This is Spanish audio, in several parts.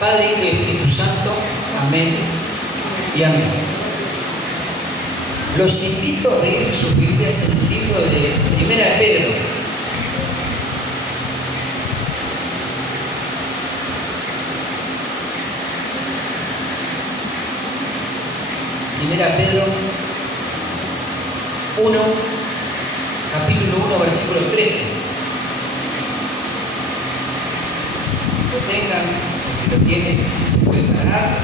Padre, Hijo y Espíritu Santo. Amén y amén. Los invito a abrir sus Biblias en el libro de 1 Pedro. Primera Pedro 1, capítulo 1, versículo 13. Lo tengan, lo tienen, se puede parar.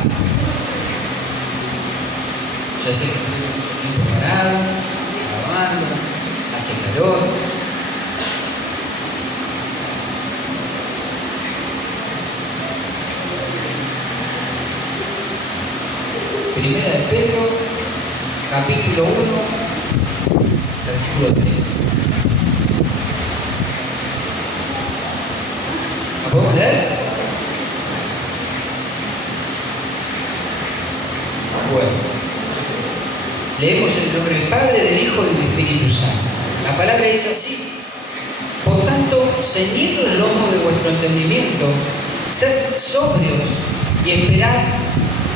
Ya sé que estoy mucho tiempo parado, grabando, hace calor. Primera de Pedro, capítulo 1, versículo 13. ¿Lo podemos leer? Bueno. Leemos en el nombre del Padre, del Hijo y del Espíritu Santo. La palabra es así. Por tanto, ceñid el lomo de vuestro entendimiento, sed sobrios y esperad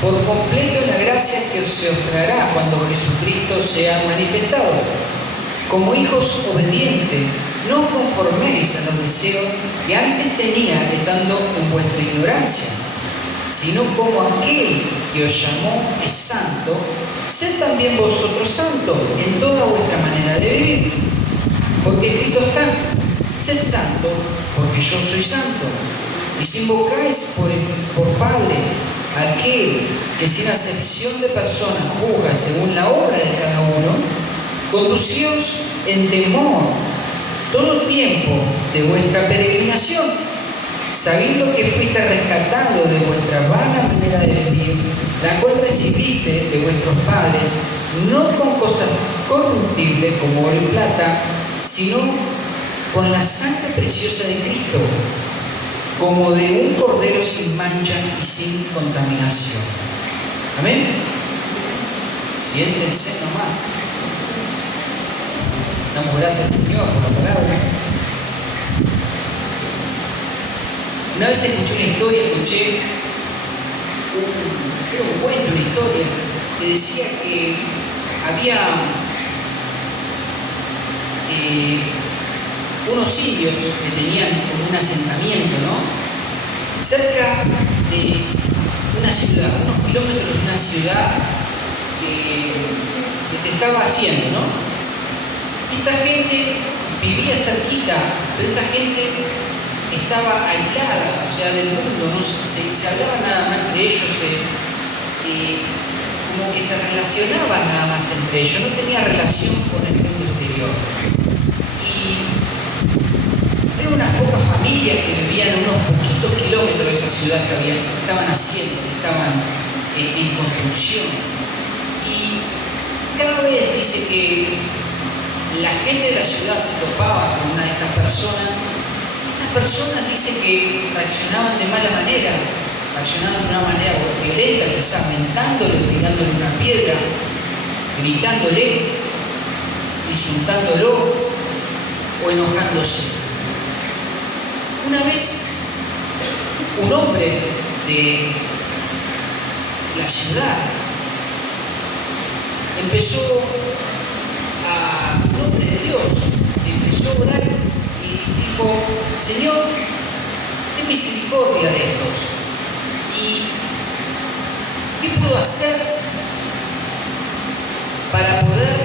por completo la gracia que se os traerá cuando Jesucristo sea manifestado. Como hijos obedientes, no conforméis a los deseos que antes tenía estando en vuestra ignorancia, sino como aquel que os llamó es santo, sed también vosotros santos en toda vuestra manera de vivir. Porque escrito está, sed santos, porque yo soy santo. Y si invocáis por Padre aquel que sin acepción de personas juzga según la obra de cada uno, conducíos en temor todo tiempo de vuestra peregrinación, sabiendo que fuiste rescatado de vuestra vana manera de vivir, la cual recibiste de vuestros padres, no con cosas corruptibles como oro y plata, sino con la sangre preciosa de Cristo, como de un cordero sin mancha y sin contaminación. Amén. Siéntense nomás. Damos gracias, Señor, por la palabra. Una vez escuché una historia, un cuento, una historia, que decía que había unos indios que tenían como un asentamiento, ¿no? Cerca de una ciudad, unos kilómetros de una ciudad que se estaba haciendo, ¿no? Esta gente vivía cerquita, pero esta gente estaba aislada, o sea, del mundo, no se hablaba nada más entre ellos, como que se relacionaban nada más entre ellos, no tenía relación con el mundo exterior. Y eran unas pocas familias que vivían a unos poquitos kilómetros de esa ciudad que estaban haciendo, que estaban en construcción. Y cada vez dice que la gente de la ciudad se topaba con una de estas personas. Estas personas dicen que reaccionaban de mala manera, reaccionaban de una manera violenta, quizás mentándole, tirándole una piedra, gritándole, insultándolo o enojándose. Una vez, un hombre de la ciudad empezó un hombre de Dios, empezó a orar y dijo: Señor, ten misericordia de estos. ¿Y qué puedo hacer para poder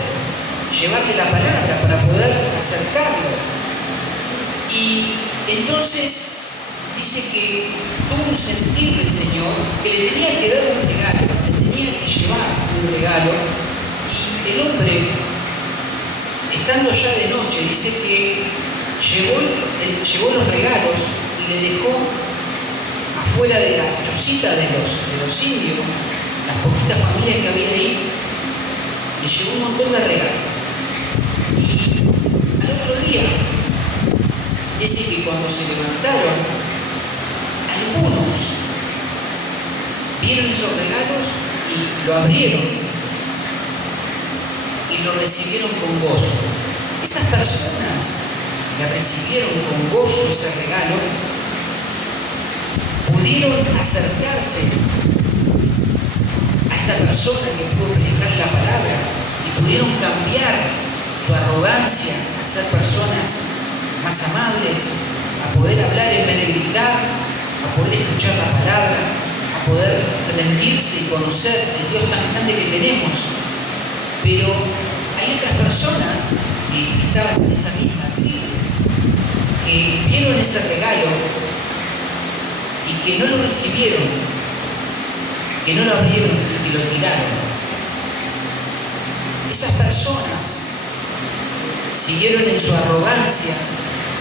llevarle la palabra, para poder acercarlo? Y entonces dice que tuvo un sentir del Señor que le tenía que dar un regalo, le tenía que llevar un regalo. Y el hombre, estando ya de noche, dice que llevó los regalos y le dejó afuera de las chocitas de los indios, las poquitas familias que había ahí, le llevó un montón de regalos. Y al otro día, dice que cuando se levantaron, algunos vieron esos regalos y lo abrieron y lo recibieron con gozo. Esas personas que recibieron con gozo ese regalo pudieron acercarse a esta persona que pudo predicarle la palabra y pudieron cambiar su arrogancia a ser personas más amables, a poder hablar en vez de gritar, a poder escuchar la palabra, a poder rendirse y conocer el Dios tan grande que tenemos. Pero hay otras personas que estaban en esa misma tribu, que vieron ese regalo y que no lo recibieron, que no lo abrieron y que lo tiraron. Esas personas siguieron en su arrogancia,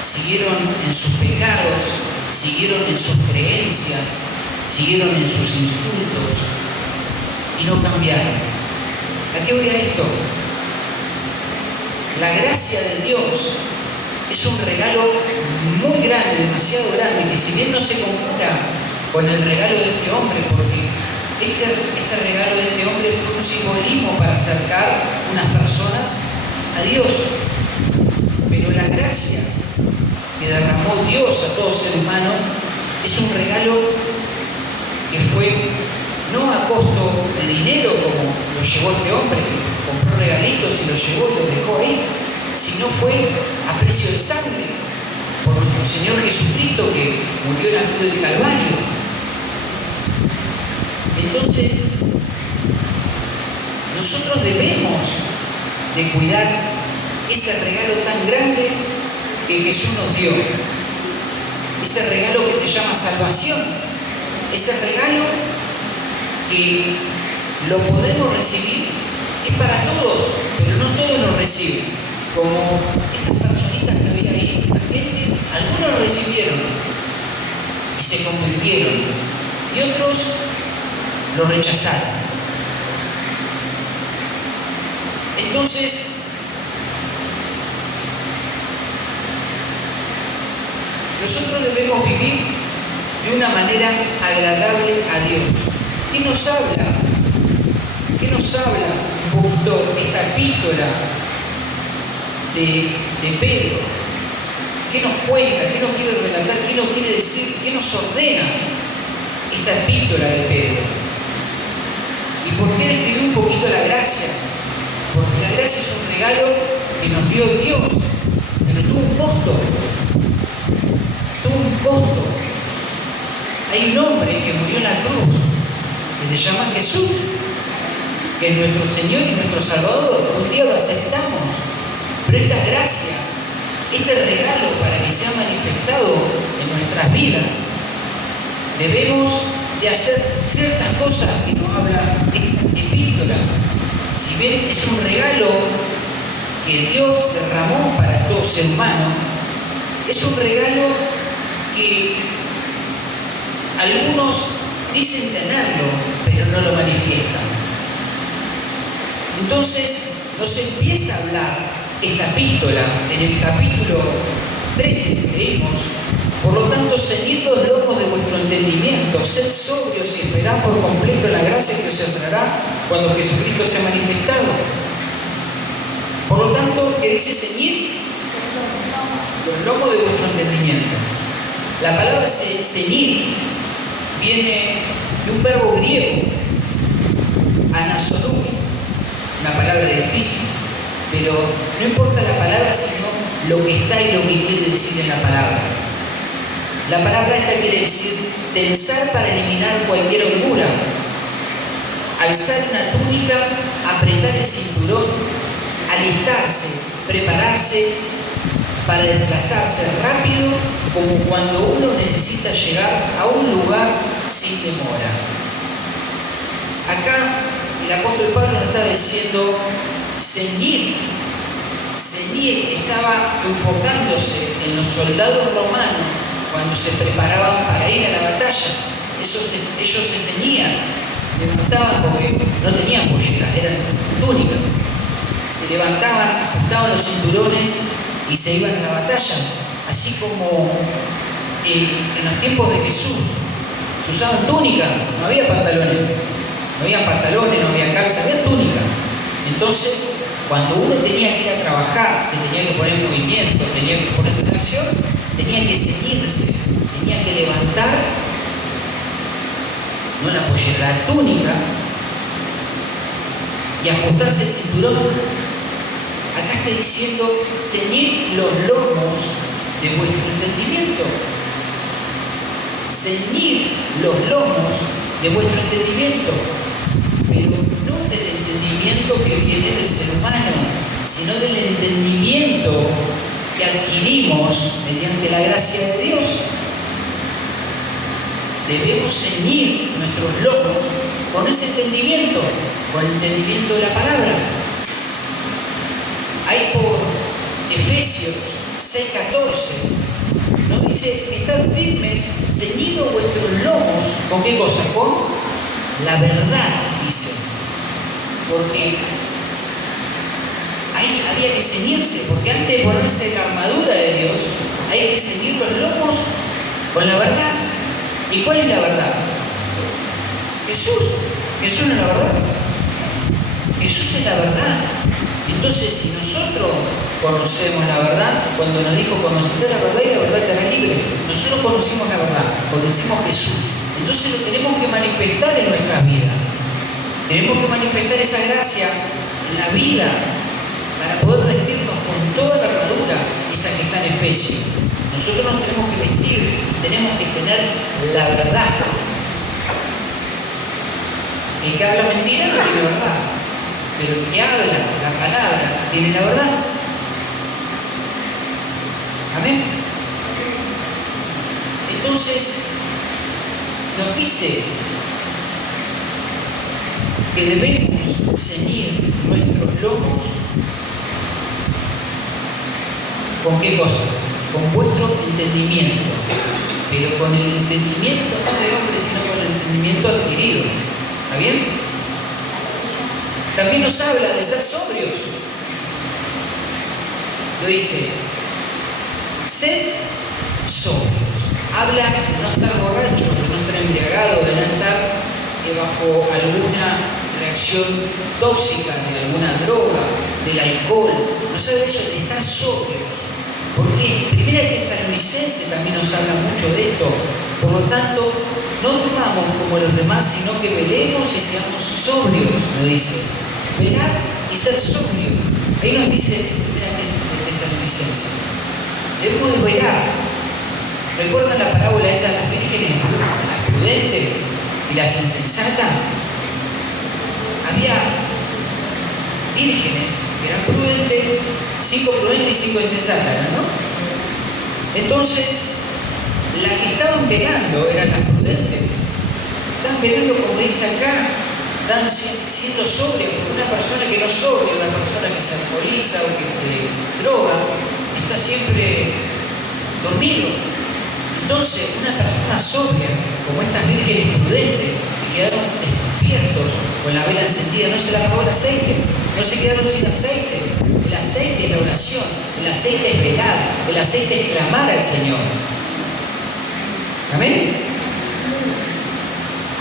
siguieron en sus pecados, siguieron en sus creencias, siguieron en sus insultos y no cambiaron. ¿A qué voy a esto? La gracia de Dios es un regalo muy grande, demasiado grande, que si bien no se compara con el regalo de este hombre, porque este regalo de este hombre fue un simbolismo para acercar unas personas a Dios. Pero la gracia que derramó Dios a todo ser humano es un regalo que fue no a costo de dinero como lo llevó este hombre, que compró regalitos y lo llevó y lo dejó ahí, sino fue a precio de sangre por nuestro Señor Jesucristo, que murió en la cruz del Calvario. Entonces, nosotros debemos de cuidar ese regalo tan grande que Jesús nos dio, ese regalo que se llama salvación, ese regalo que lo podemos recibir, es para todos, pero no todos lo reciben. Como estas personitas que había ahí, esta gente, algunos lo recibieron y se convirtieron, y otros lo rechazaron. Entonces, nosotros debemos vivir de una manera agradable a Dios. ¿Qué nos habla? ¿Qué nos habla un poquito esta epístola de Pedro? ¿Qué nos cuenta? ¿Qué nos quiere relatar? ¿Qué nos quiere decir? ¿Qué nos ordena esta epístola de Pedro? ¿Y por qué describir un poquito la gracia? Porque la gracia es un regalo que nos dio Dios, pero tuvo un costo. Tuvo un costo. Hay un hombre que murió en la cruz, que se llama Jesús, que es nuestro Señor y nuestro Salvador. Un día lo aceptamos, pero esta gracia, este regalo para que sea manifestado en nuestras vidas, debemos de hacer ciertas cosas que nos habla esta epístola. Si bien es un regalo que Dios derramó para todo ser humano, es un regalo que algunos dicen tenerlo, pero no lo manifiestan. Entonces nos empieza a hablar esta epístola en el capítulo 13 que leímos. Por lo tanto, ceñid los lomos de vuestro entendimiento, sed sobrios y esperad por completo la gracia que os entrará cuando Jesucristo sea manifestado. Por lo tanto, ¿qué dice ceñid? Los lomos de vuestro entendimiento. La palabra ceñir viene de un verbo griego, anasodou, una palabra difícil, pero no importa la palabra, sino lo que está y lo que quiere decir en la palabra. La palabra esta quiere decir tensar para eliminar cualquier holgura, alzar una túnica, apretar el cinturón, alistarse, prepararse para desplazarse rápido, como cuando uno necesita llegar a un lugar sin demora. Acá el apóstol Pablo nos estaba diciendo ceñir. Ceñir estaba enfocándose en los soldados romanos cuando se preparaban para ir a la batalla. Ellos se ceñían, levantaban porque no tenían polleras, eran túnicas. Se levantaban, ajustaban los cinturones y se iban a la batalla. Así como en los tiempos de Jesús se usaban túnicas, no había pantalones, no había calza, había túnica. Entonces, cuando uno tenía que ir a trabajar, se tenía que poner en movimiento, tenía que ponerse en acción, tenía que ceñirse, tenía que levantar no la pollera, la túnica, y ajustarse el cinturón. Acá está diciendo, ceñid los lomos de vuestro entendimiento. Ceñid los lomos de vuestro entendimiento, pero no del entendimiento que viene del ser humano, sino del entendimiento que adquirimos mediante la gracia de Dios. Debemos ceñir nuestros lomos con ese entendimiento, con el entendimiento de la palabra. Hay por Efesios 6:14, nos dice, estad firmes, ceñidos vuestros lomos, ¿con qué cosa? Con la verdad, dice. Porque ahí había que ceñirse, porque antes de ponerse la armadura de Dios, hay que ceñir los lomos con la verdad. ¿Y cuál es la verdad? Jesús. Jesús no es la verdad. Jesús es la verdad. Entonces, si nosotros conocemos la verdad, cuando nos dijo conocer la verdad y la verdad te hará libre, nosotros conocimos la verdad, conocimos Jesús. Entonces lo tenemos que manifestar en nuestras vidas. Tenemos que manifestar esa gracia en la vida para poder vestirnos con toda la armadura, esa que está en Efesios. Nosotros nos tenemos que vestir, tenemos que tener la verdad. El que habla mentira no tiene verdad, pero el que habla la palabra tiene la verdad. Amén. Entonces, nos dice que debemos ceñir nuestros lomos. ¿Con qué cosa? Con vuestro entendimiento, pero con el entendimiento no del hombre, sino con el entendimiento adquirido. ¿Está bien? También nos habla de ser sobrios. Lo dice, sed sobrios. Habla de no estar borracho, de no estar embriagado, de no estar bajo alguna reacción tóxica, de alguna droga, del alcohol. Nos habla de eso, de estar sobrios. Porque Primera de Tesalonicenses también nos habla mucho de esto. Por lo tanto, no durmamos como los demás, sino que velemos y seamos sobrios, nos dice. Velar y ser sobrios. Ahí nos dice Primera de Tesalonicenses. Debemos de velar. ¿Recuerdan la parábola esa de las vírgenes, las prudentes y las insensatas? Había vírgenes que eran prudentes, 5 prudentes y 5 insensatas, ¿no? Entonces, las que estaban velando eran las prudentes. Estaban velando, como dice acá, están siendo sobrias, porque una persona que no es sobria, una persona que se alcoholiza o que se droga, está siempre dormido. Entonces, una persona sobria, como estas vírgenes prudentes, que quedaron despiertos con la vela encendida, no se le acabó el aceite, no se quedaron sin aceite. El aceite es la oración, el aceite es velar, el aceite es clamar al Señor. Amén.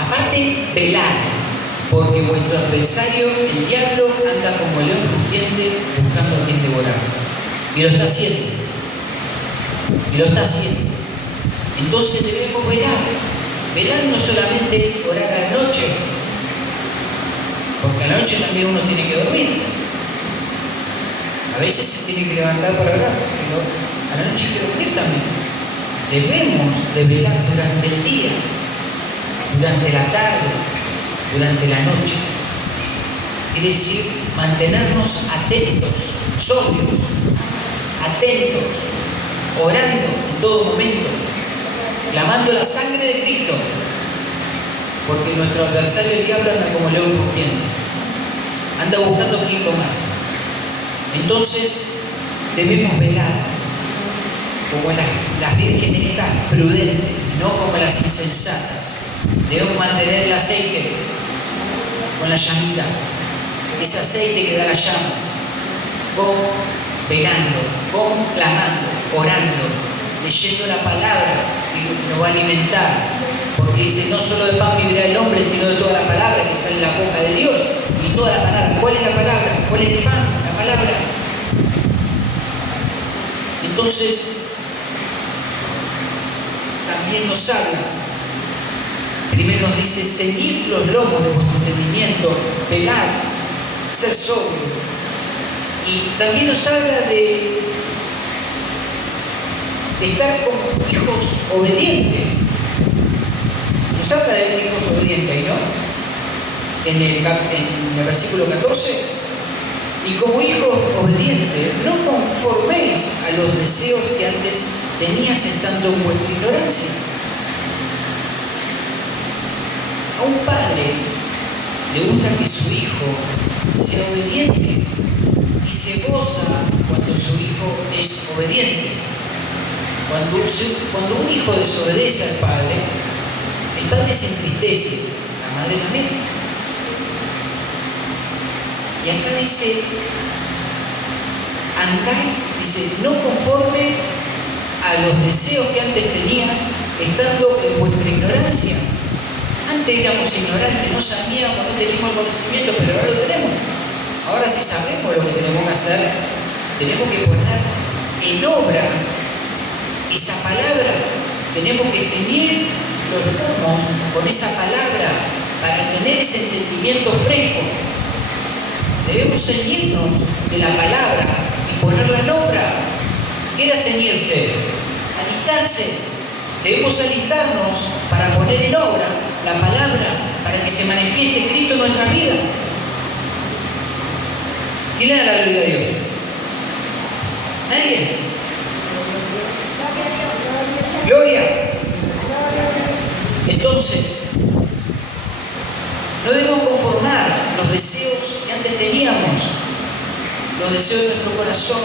Aparte, velar, porque vuestro adversario, el diablo, anda como león rugiente buscando a quien devorar. Y lo está haciendo. Y lo está haciendo. Entonces debemos velar. Velar no solamente es orar a la noche, porque a la noche también uno tiene que dormir. A veces se tiene que levantar para orar, pero a la noche hay que dormir también. Debemos de velar durante el día, durante la tarde, durante la noche. Quiere decir mantenernos atentos, sobrios, atentos, orando en todo momento, clamando la sangre de Cristo, porque nuestro adversario el diablo anda como león rugiente, anda buscando quién tomarse. Entonces debemos velar como las vírgenes estas prudentes, no como las insensatas. Debemos mantener el aceite con la llamita, ese aceite que da la llama, con velando, con clamando, orando, leyendo la palabra que nos va a alimentar, porque dice, no solo de pan vivirá el hombre, sino de toda la palabra que sale de la boca de Dios. Y toda la palabra, ¿cuál es la palabra? ¿Cuál es el pan? La palabra. Entonces, también nos habla 1 primero nos dice, ceñid los lomos de vuestro entendimiento, velad, ser sobrio. Y también nos habla de estar como hijos obedientes. Nos habla de hijos obedientes, ¿no? En el versículo 14. Y como hijos obedientes, no conforméis a los deseos que antes tenías estando en vuestra ignorancia. A un padre le gusta que su hijo sea obediente y se goza cuando su hijo es obediente. Cuando un hijo desobedece al padre, el padre se entristece, la madre también. Y acá dice, andáis, dice, no conforme a los deseos que antes tenías, estando en vuestra ignorancia. Antes éramos ignorantes, no sabíamos, no teníamos el conocimiento, pero ahora lo tenemos. Ahora sí sabemos lo que tenemos que hacer, tenemos que poner en obra esa palabra, tenemos que ceñir los lomos con esa palabra para tener ese entendimiento fresco. Debemos ceñirnos de la palabra y ponerla en obra. ¿Qué era ceñirse? Alistarse. Debemos alistarnos para poner en obra la palabra, para que se manifieste Cristo en nuestra vida. ¿Quién le da la gloria a Dios? ¿Nadie? Gloria. Entonces, no debemos conformar los deseos que antes teníamos, los deseos de nuestro corazón,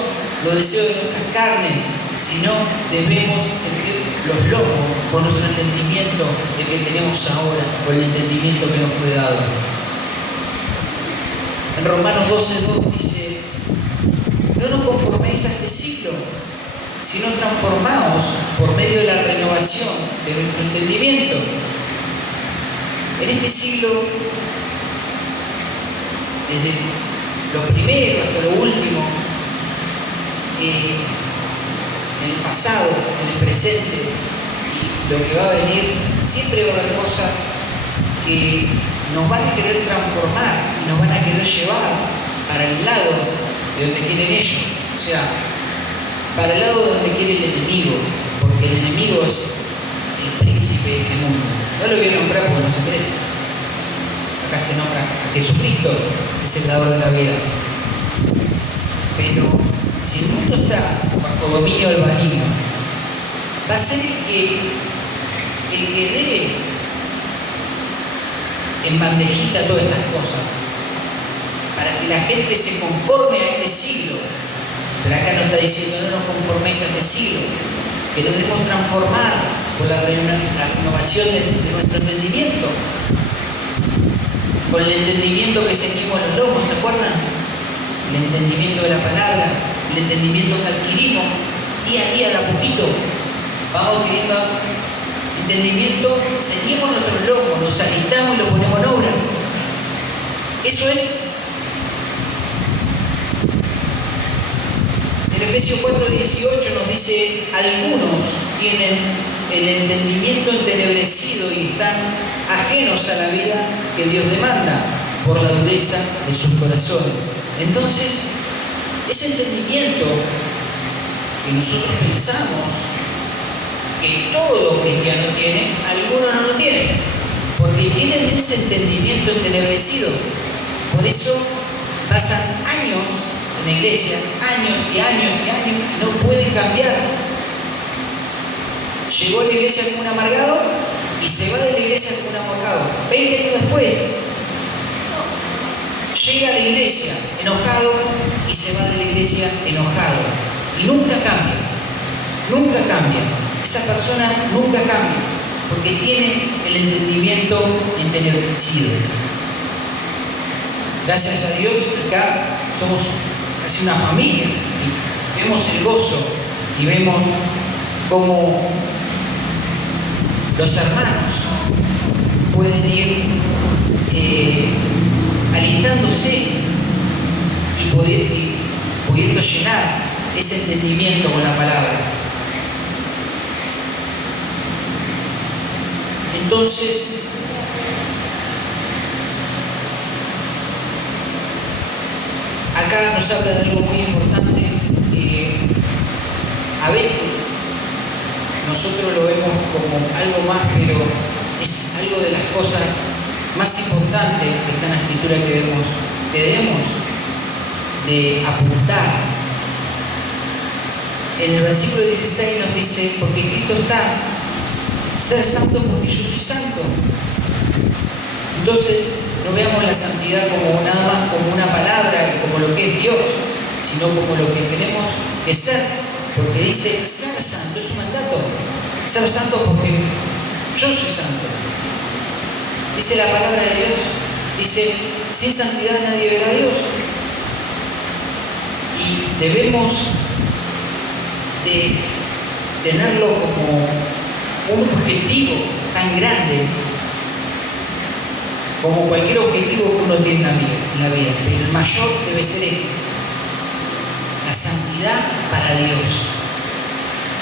los deseos de nuestras carnes, sino debemos sentir los lomos con nuestro entendimiento el que tenemos ahora, con el entendimiento que nos fue dado. En Romanos 12:2 dice, no nos conforméis a este siglo, sino transformaos por medio de la renovación de nuestro entendimiento. En este siglo, desde lo primero hasta lo último, en el pasado, en el presente y lo que va a venir, siempre va a haber cosas que nos van a querer transformar y nos van a querer llevar para el lado de donde quieren ellos, o sea, para el lado de donde quiere el enemigo, porque el enemigo es el príncipe de este mundo. No lo voy a nombrar porque no se merece. Acá se nombra a Jesucristo, es el dador de la vida. Pero si el mundo está bajo dominio del maligno, va a ser el que dé en bandejita todas estas cosas, para que la gente se conforme a este siglo. Pero acá nos está diciendo, no nos conforméis a este siglo, que lo debemos transformar con la renovación de nuestro entendimiento, con el entendimiento que seguimos los lomos, ¿se acuerdan? El entendimiento de la palabra, el entendimiento que adquirimos día a día, de a poquito, vamos adquiriendo entendimiento, seguimos nuestros lomos, los alistamos y los ponemos en obra. Eso es. En Efesios 4:18 nos dice, algunos tienen el entendimiento entenebrecido y están ajenos a la vida que Dios demanda por la dureza de sus corazones. Entonces, ese entendimiento que nosotros pensamos que todo cristiano tiene, algunos no lo tienen, porque tienen ese entendimiento entenebrecido. Por eso pasan años en la iglesia, años y años y años, y no pueden cambiar. Llegó a la iglesia como un amargado y se va de la iglesia como un amargado. 20 años después, llega a la iglesia enojado y se va de la iglesia enojado. Y nunca cambia, nunca cambia. Esa persona nunca cambia, porque tiene el entendimiento entenebrecido. Gracias a Dios, acá somos casi una familia, y vemos el gozo y vemos cómo los hermanos pueden ir alistándose y pudiendo llenar ese entendimiento con la palabra. Entonces, acá nos habla de algo muy importante. A veces nosotros lo vemos como algo más, pero es algo de las cosas más importantes que está en la Escritura que debemos de apuntar. En el versículo 16 nos dice, porque Cristo está, ser santo porque yo soy santo. Entonces, no veamos la santidad como nada más como una palabra, como lo que es Dios, sino como lo que tenemos que ser. Porque dice, ser santo, es un mandato. Ser santo porque yo soy santo. Dice la palabra de Dios, dice, sin santidad nadie verá a Dios. Y debemos de tenerlo como un objetivo tan grande como cualquier objetivo que uno tiene en la vida. Pero el mayor debe ser la santidad para Dios,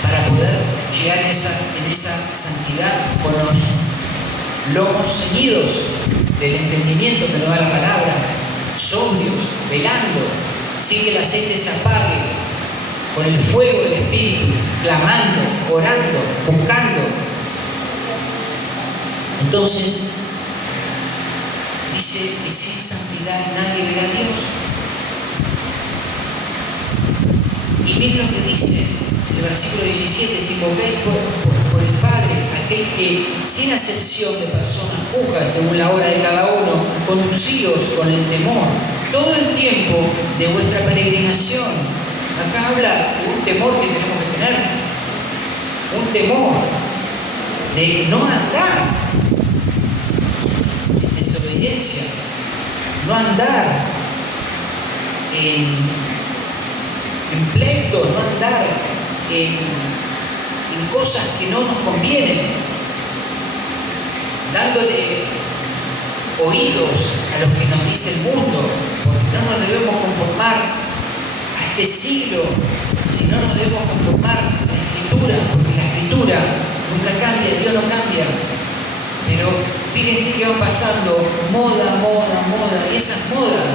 para poder llegar en esa santidad con los lomos ceñidos del entendimiento que nos da la palabra, sobrios, velando, sin que el aceite se apague, con el fuego del Espíritu, clamando, orando, buscando. Entonces, dice que sin santidad nadie verá a Dios. Y miren lo que dice el versículo 17, si invocáis por el Padre, aquel que sin acepción de personas juzga según la obra de cada uno, conducidos con el temor, todo el tiempo de vuestra peregrinación. Acá habla de un temor que tenemos que tener, un temor de no andar en desobediencia, no andar en pleitos, no andar en cosas que no nos convienen, dándole oídos a lo que nos dice el mundo, porque no nos debemos conformar a este siglo, sino nos debemos conformar a la Escritura, porque la Escritura nunca cambia, Dios no cambia. Pero fíjense que van pasando moda, y esas modas,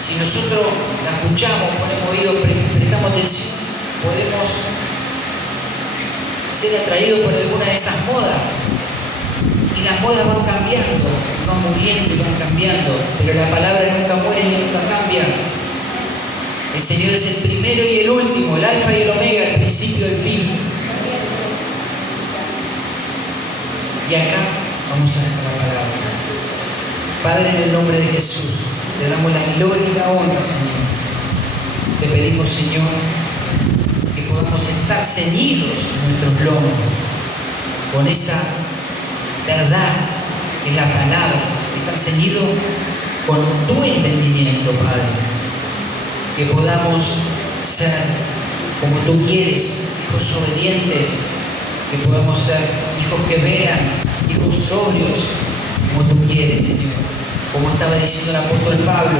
si nosotros la escuchamos, ponemos oído, prestamos atención, podemos ser atraídos por alguna de esas modas. Y las modas van cambiando, van muriendo y van cambiando, pero la palabra nunca muere y nunca cambia. El Señor es el primero y el último, el alfa y el omega, el principio y el fin. Y acá vamos a dejar la palabra. Padre, en el nombre de Jesús, te damos la gloria y la honra, Señor. Te pedimos, Señor, que podamos estar ceñidos en nuestros lomos con esa verdad que es la palabra, estar ceñidos con tu entendimiento, Padre. Que podamos ser como tú quieres, hijos obedientes, que podamos ser hijos que velan, hijos sobrios, como tú quieres, Señor. Como estaba diciendo el apóstol Pablo,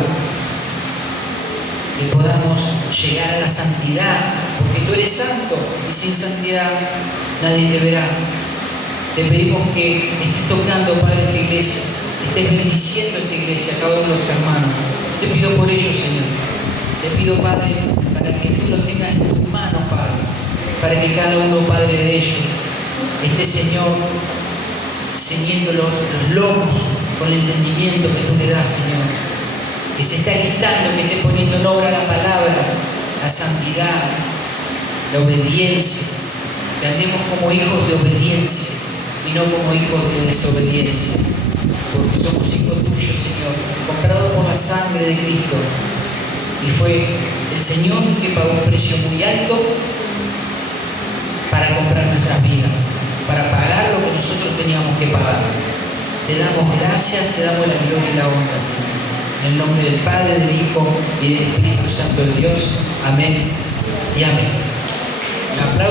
que podamos llegar a la santidad, porque tú eres santo y sin santidad nadie te verá. Te pedimos que estés tocando, Padre, esta iglesia, estés bendiciendo esta iglesia, a cada uno de los hermanos. Te pido por ellos, Señor. Te pido, Padre, para que tú los tengas en tus manos, Padre, para que cada uno, Padre, de ellos esté, Señor, ceñiendo los lomos con el entendimiento que tú le das, Señor. Que se esté agitando, que esté poniendo en obra la palabra, la santidad, la obediencia. Que andemos como hijos de obediencia y no como hijos de desobediencia. Porque somos hijos tuyos, Señor, comprados por la sangre de Cristo. Y fue el Señor que pagó un precio muy alto para comprar nuestras vidas, para pagar lo que nosotros teníamos que pagar. Te damos gracias, te damos la gloria y la honra, Señor. En el nombre del Padre, del Hijo y del Espíritu Santo de Dios. Amén y amén. Un aplauso.